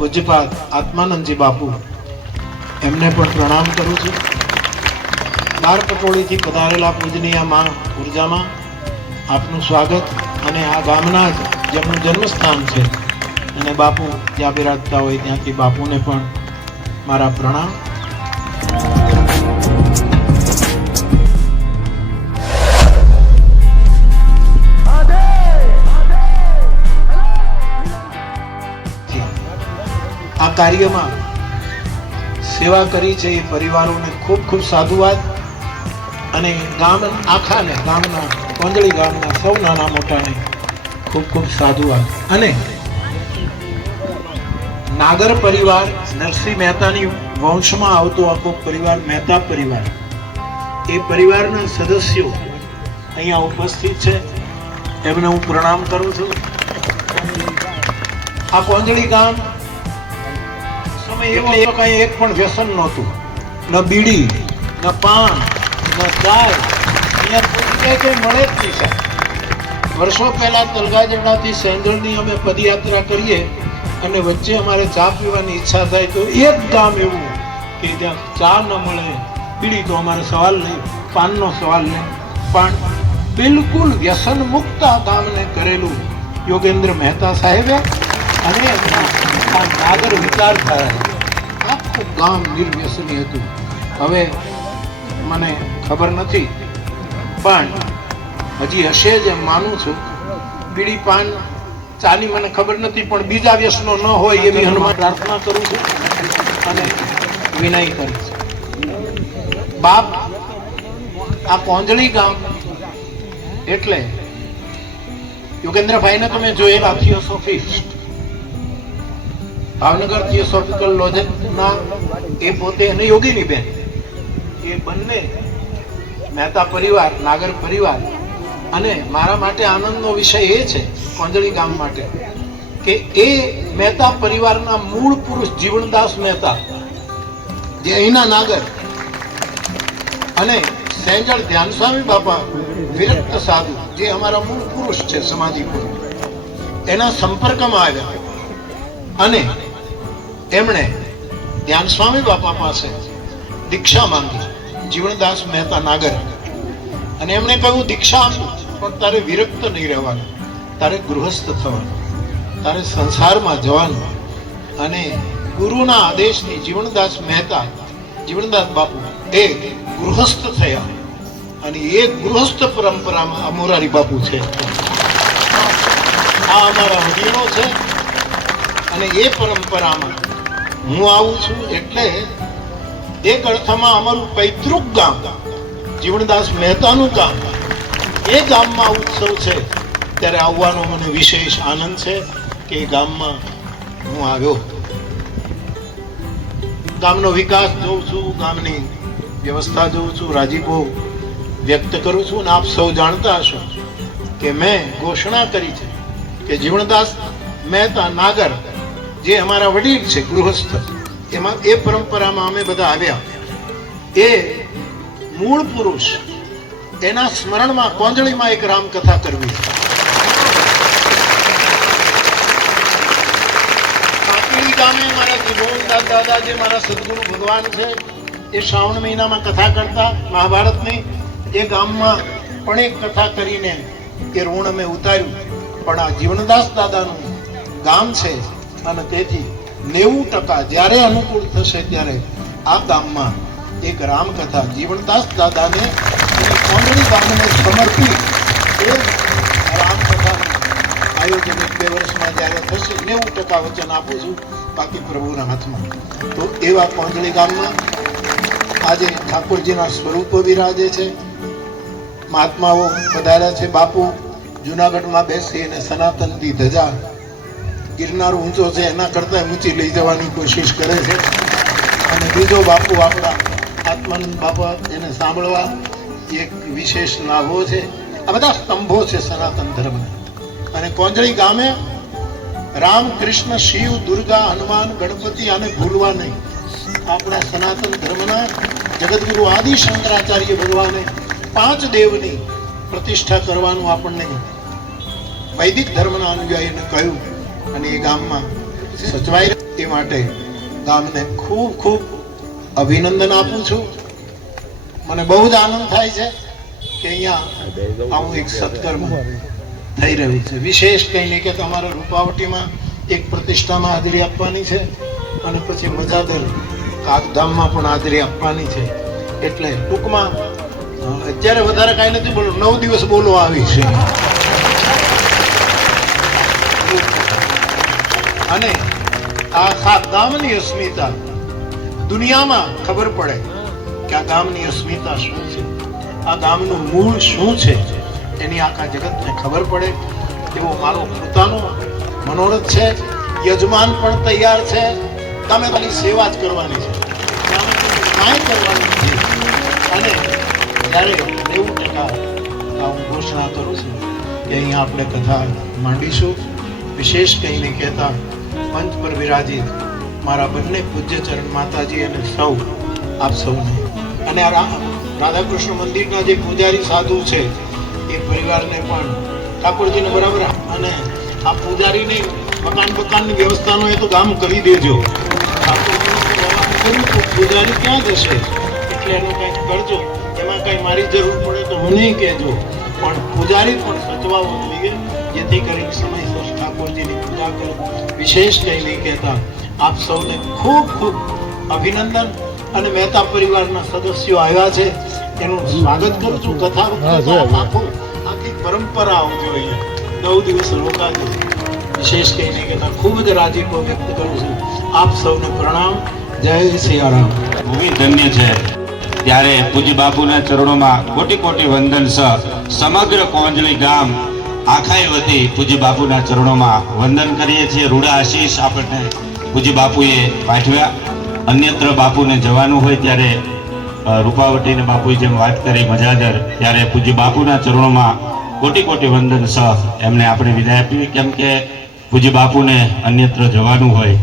પૂજ્યપાદ આત્માનંદજી બાપુ એમને પણ પ્રણામ કરું છું. બાર પટોળીથી પધારેલા પૂજનીય માં ઉર્જામાં આપનું સ્વાગત. અને આ ગામના જ જેમનું જન્મસ્થાન છે અને બાપુ જ્યાં બિરાજતા હોય ત્યાંથી બાપુને પણ મારા પ્રણામ. આ કાર્યમાં સેવા કરી છે એ પરિવારોને ખૂબ ખૂબ સાધુવાદ. અને ગામ આખાને, ગામના કોંદળી ગામના સૌ નાના મોટાને ખૂબ ખૂબ સાધુવાદ. અને નાગર પરિવાર, નરસિંહ મહેતાની વંશમાં આવતો આખો પરિવાર, મહેતા પરિવાર, એ પરિવારના સદસ્યો અહીંયા ઉપસ્થિત છે, એમને હું પ્રણામ કરું છું. આ કોંદળી ગામ સમય એવો કઈ એક પણ વ્યસન નહોતું, ન બીડી, ન પાન, ન ચાય, અહીંયા કે મળે જ નહીં. સાહેબ, વર્ષો પહેલા તલગાજરડાથી સેંધળની અમે પદયાત્રા કરીએ અને વચ્ચે અમારે ચા પીવાની ઈચ્છા થાય તો એક ગામ એવું કે જ્યાં ચા ન મળે, બીડી તો અમારે સવાલ નહીં, પાનનો સવાલ નહીં, પણ બિલકુલ વ્યસન મુક્ત આ ગામને કરેલું યોગેન્દ્ર મહેતા સાહેબે. અને એમના આ નાગર વિચાર થયા, આખું ગામ નિર્વ્યસની હતું. હવે મને ખબર નથી, પણ હજી હશે જ એમ માનું છું. બીડી પાન ચાની મને ખબર નથી, પણ બીજા વ્યસનો ન હોય એવી હનુમાન પ્રાર્થના કરું છું અને વિનય કરું છું. બાપ, આ કોંદળી ગામ એટલે યોગેન્દ્રભાઈને તમે જોયેલા થિયોસોફિસ્ટ, ભાવનગર થિયોસોફિકલ લોજના એ પોતે અને યોગીની બેન, એ બંને મહેતા પરિવાર, નાગર પરિવાર. અને મારા માટે આનંદનો વિષય એ છે કોંદળી ગામ માટે કે એ મહેતા પરિવારના મૂળ પુરુષ જીવણદાસ મહેતા, જે અહીંના નાગર, અને સેંજળ ધ્યાનસ્વામી બાપા વિરક્ત સાધુ, જે અમારા મૂળ પુરુષ છે, સમાધિ પુરુષ, એના સંપર્કમાં આવ્યા અને એમણે ધ્યાનસ્વામી બાપા પાસે દીક્ષા માંગી, જીવણદાસ મહેતા નાગર. અને એમણે કહ્યું, દીક્ષા આપું પણ તારે વિરક્ત નહીં રહેવાનું, તારે ગૃહસ્થ થવાનું, તારે સંસારમાં જવાનું. અને ગુરુના આદેશથી જીવણદાસ મહેતા, જીવણદાસ બાપુ એ ગૃહસ્થ થયા. અને એ ગૃહસ્થ પરંપરામાં આ મોરારી બાપુ છે. આ અમારા વડીલો છે અને એ પરંપરામાં હું આવું છું. એટલે એક અર્થમાં અમારું પૈતૃક ગામ, જીવણદાસ મહેતાનું ગામ, એ ગામમાં ઉત્સવ છે ત્યારે આવવાનો મને વિશેષ આનંદ છે કે એ ગામમાં હું આવ્યો. ગામનો વિકાસ જોઉં છું, ગામની વ્યવસ્થા જોઉં છું, રાજીપો વ્યક્ત કરું છું. અને આપ સૌ જાણતા હશો કે મેં ઘોષણા કરી છે કે જીવણદાસ મહેતા નાગર, જે અમારા વડીલ છે ગૃહસ્થ, એમાં એ પરંપરામાં અમે બધા આવ્યા. એ મૂળ પુરુષ, એના સ્મરણમાં કોંદળીમાં એક રામકથા કરવી. કાકડી ગામે મારા ત્રિભુવનદાસ દાદા, જે મારા સદગુરુ ભગવાન છે, એ શ્રાવણ મહિનામાં કથા કરતા મહાભારતની. એ ગામમાં પણ એક કથા કરીને એ ઋણ અમે ઉતાર્યું. પણ આ જીવણદાસ દાદાનું ગામ છે અને તેથી 90% જ્યારે અનુકૂળ થશે ત્યારે આ ગામમાં એક રામકથા જીવણદાસ દાદાને કોંદળી ગામને સમર્પિત એ રામકથાનું આયોજન 2 વર્ષમાં જ્યારે થશે, 90% વચન આપું છું, બાકી પ્રભુના હાથમાં. તો એવા કોંદળી ગામમાં આજે ઠાકોરજીના સ્વરૂપો વિરાજે છે, મહાત્માઓ પધાર્યા છે. બાપુ જુનાગઢમાં બેસી અને સનાતનની ધજા, ગિરનાર ઊંચો છે એના કરતા ઊંચી લઈ જવાની કોશિશ કરે છે. અને બીજો બાપુ આપણા આત્માનંદ બાપા, એને સાંભળવા એક વિશેષ લાભો છે. આ બધા સ્તંભો છે સનાતન ધર્મના. અને કોંદળી ગામે રામ, કૃષ્ણ, શિવ, દુર્ગા, હનુમાન, ગણપતિ આને ભૂલવા નહીં. આપણા સનાતન ધર્મના જગતગુરુ આદિ શંકરાચાર્ય ભગવાને 5 દેવની પ્રતિષ્ઠા કરવાનું આપણને વૈદિક ધર્મના અનુયાયીને કહ્યું. અને એ ગામમાં સચવાઈ એ માટે ગામને ખૂબ ખૂબ અભિનંદન આપું છું. મને બહુ જ આનંદ થાય છે કે અહીંયા આવું એક સત્કર્મ થઈ રહ્યું છે. વિશેષ કંઈ નહીં કે તમારા રૂપાવટીમાં એક પ્રતિષ્ઠામાં હાજરી આપવાની છે અને પછી મજાદર કાગધામમાં પણ હાજરી આપવાની છે. એટલે ટૂંકમાં અત્યારે વધારે કાંઈ નથી બોલો, 9 દિવસ બોલો આવી છે. અને આ ગામની અસ્મિતા દુનિયામાં ખબર પડે કે આ ગામની અસ્મિતા શું છે, આ ગામનું મૂળ શું છે, એની આખા જગતને ખબર પડે એવો મારો પોતાનો મનોરથ છે. યજમાન પણ તૈયાર છે. તમે ખાલી સેવા જ કરવાની છે, કાંઈ કરવાનું નથી. અને ત્યારે 90% હું ઘોષણા કરું છું કે અહીંયા આપણે કથા માંડીશું. વિશેષ કંઈ નહીં કહેતા મંચ પર વિરાજિત મારા બંને પૂજ્ય ચરણ માતાજી અને સૌ આપ સૌને અને આ રાધાકૃષ્ણ મંદિરના જે પૂજારી સાધુ છે એ પરિવારને પણ ઠાકોરજીને બરાબર અને આ પૂજારીની મકાનની વ્યવસ્થાનો એ તો ગામ કરી દેજો. પૂજારી ક્યાં જશે એટલે એનું કંઈક કરજો. એમાં કંઈ મારી જરૂર પડે તો મને કહેજો, પણ પૂજારી પણ સચવાવો જોઈએ જેથી કરીને સમયસર ઠાકોરજીની પૂજા કરો. વિશેષ કંઈ નહીં કહેતા આપ સૌને ખૂબ ખૂબ અભિનંદન. અને મહેતા પરિવારના સદસ્યો આવ્યા છે એનું સ્વાગત કરું છું. કથા આખી પરંપરા આવજો અહીંયા 9 દિવસ રોકાજો. વિશેષ કંઈ નહીં કહેતા ખૂબ જ રાજીપો વ્યક્ત કરું છું. આપ સૌને પ્રણામ. જય સિયારામ. ભૂમિ ધન્ય છે ત્યારે પૂજ્ય બાપુના ચરણોમાં કોટી કોટી વંદન સમગ્ર કોંજળી ગામ આખાય વતી પૂજ્ય બાપુના ચરણોમાં વંદન કરીએ છીએ. રૂડા આશીષ આપણને પૂજ્ય બાપુએ પાઠવ્યા. અન્યત્ર બાપુને જવાનું હોય ત્યારે રૂપાવટીને બાપુએ જેમ વાત કરી મજાદર, ત્યારે પૂજ્ય બાપુના ચરણોમાં કોટી કોટી વંદન એમને આપણે વિદાય આપી. કેમ કે પૂજ્ય બાપુને અન્યત્ર જવાનું હોય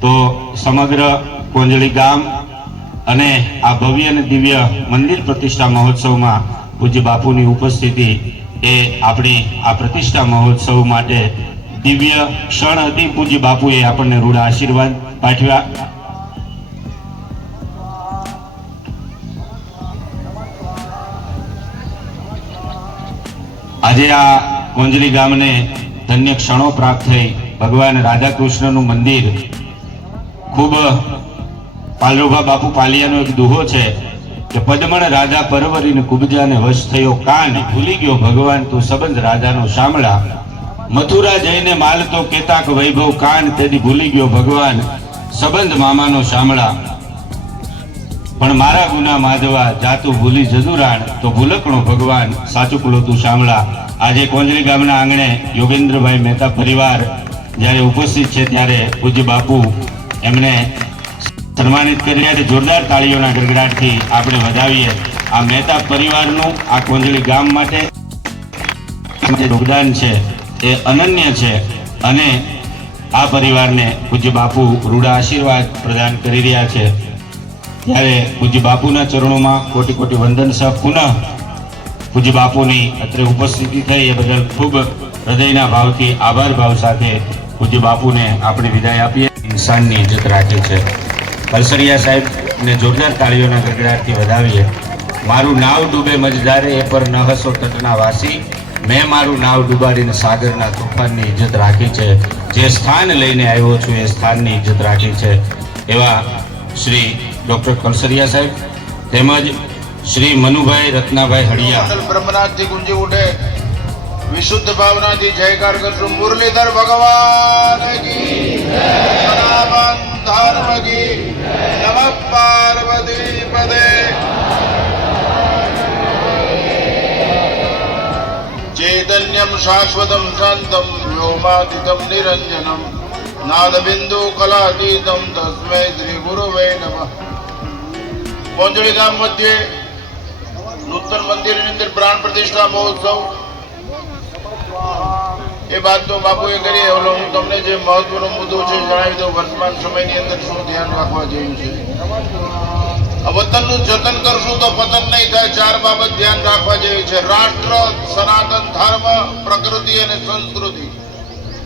તો સમગ્ર કોંજળી ગામ અને આ ભવ્ય અને દિવ્ય મંદિર પ્રતિષ્ઠા મહોત્સવમાં પૂજ્ય બાપુની ઉપસ્થિતિ એ આપણી આ પ્રતિષ્ઠા મહોત્સવ માટે દિવ્ય ક્ષણ હતી. પૂજ્ય બાપુએ આપણને રૂડા આશીર્વાદ પાઠવ્યા. આજે આ કોંજળી ગામને ધન્ય ક્ષણો પ્રાપ્ત થઈ. ભગવાન રાધાકૃષ્ણનું મંદિર ખૂબ પાલરોભા બાપુ પાલિયાનો એક દુહો છે કે પદમણ રાધા પરવરીને કુબજાને વશ થયો કાન, ભૂલી ગયો ભગવાન તું સંબંધ રાધાનો શામળા. મથુરા જઈને માલ તો કેતાક વૈભવ કાન, તેથી ભૂલી ગયો ભગવાન સંબંધ મામાનો શામળા. પણ મારા ગુના માધવા જાતું ભૂલી જદુરાણ, તો ભૂલકણો ભગવાન સાચું કુલો તું શામળા. આજે કોંજળી ગામના આંગણે યોગેન્દ્રભાઈ મહેતા પરિવાર જ્યારે ઉપસ્થિત છે ત્યારે પૂજ્ય બાપુ એમને સન્માનિત કરી જોરદાર તાળીઓના ગડગડાટથી આપણે વધાવીએ. આ મહેતા પરિવારનું આ કોંજળી ગામ માટે જે યોગદાન છે એ અનન્ય છે અને આ પરિવારને પૂજ્ય બાપુ રૂડા આશીર્વાદ પ્રદાન કરી રહ્યા છે. ત્યારે પૂજ્ય બાપુના ચરણોમાં કોટી કોટી વંદન પુનઃ પૂજ્ય બાપુની અત્રે ઉપસ્થિતિ થઈ એ બદલ ખૂબ હૃદયના ભાવથી આભાર ભાવ સાથે પૂજ્ય બાપુને આપણે વિદાય આપીએ. ઇન્સાનની ઇજ્જત રાખી છે. કલસરિયા સાહેબને જોરદાર તાળીઓના ગડગડાટથી વધાવીએ. મારું નાવ ડૂબે મજદારે એ પર ન હસો તટના વાસી, મેં મારું નાવ ડૂબાડીને સાગરના તોફાનની ઇજ્જત રાખી છે. જે સ્થાન લઈને આવ્યો છું એ સ્થાનની ઇજ્જત રાખી છે. એવા શ્રી ડોક્ટર કલસરિયા સાહેબ તેમજ શ્રી મનુભાઈ રત્નાભાઈ હળિયા બ્રહ્મનાથથી ગુંજી ઉઠે વિશુદ્ધ ભાવનાથી જયકાર કરશું. મુરલીધર ભગવાન કી સનાતન ધર્મ કી નમઃ પાર્વતી પદે. ચૈતન્યમ શાશ્વતમ શાંતમ વ્યોમાતીતમ નિરંજનમ નાદબિંદુ કલાતીતમ તસ્મૈ શ્રી ગુરુવે નમઃ. કોંજળી ગામ મધ્યે નૂતન મંદિરની અંદર પ્રાણ પ્રતિષ્ઠા મહોત્સવ એ બાદ તો બાપુએ કરી. ઓલો હું તમને જે મહત્વનો મુદ્દો છે જણાવી દઉં. વર્તમાન સમયની અંદર શું ધ્યાન રાખવા જેવું છે. વતનનું જતન કરશું તો પતન નહીં થાય. 4 બાબત ધ્યાન રાખવા જેવી છે. રાષ્ટ્ર, સનાતન ધર્મ, પ્રકૃતિ અને સંસ્કૃતિ.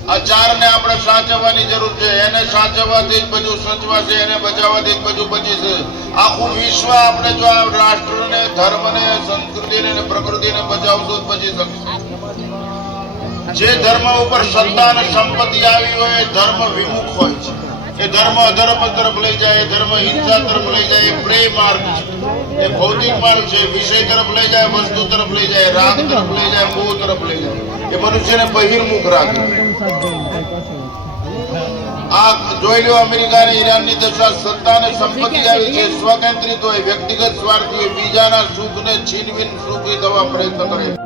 આ ચારને આપણે સાચવવાની જરૂર છે. એને સાચવવાથી જ બધું સચવાશે, એને બચાવવાથી જ બધું બચીશે. આખું વિશ્વ આપણે જો આ રાષ્ટ્રને, ધર્મને, સંસ્કૃતિને અને પ્રકૃતિને બચાવશું જ બચી શકશે. જે ધર્મ ઉપર સત્તા અને સંપત્તિ આવી હોય એ ધર્મ વિમુખ હોય છે. એ ધર્મ અધર્મ તરફ લઈ જાય, એ ધર્મ હિંસા તરફ લઈ જાય, એ પ્રેમ માર્ગ છે, એ ભૌતિક માર્ગ છે, વિષય તરફ લઈ જાય, વસ્તુ તરફ લઈ જાય, રાગ તરફ લઈ જાય, મોહ તરફ લઈ જાય. એ મનુષ્યને બહિર્મુખ રાખે. આ જોઈ લો, અમેરિકા અને ઈરાનની દશા. સત્તા અને સંપત્તિ આવી છે, સ્વકેન્દ્રિત હોય, વ્યક્તિગત સ્વાર્થી હોય, બીજાના સુખને છીનવીને સુખી થવા પ્રયત્ન કરે.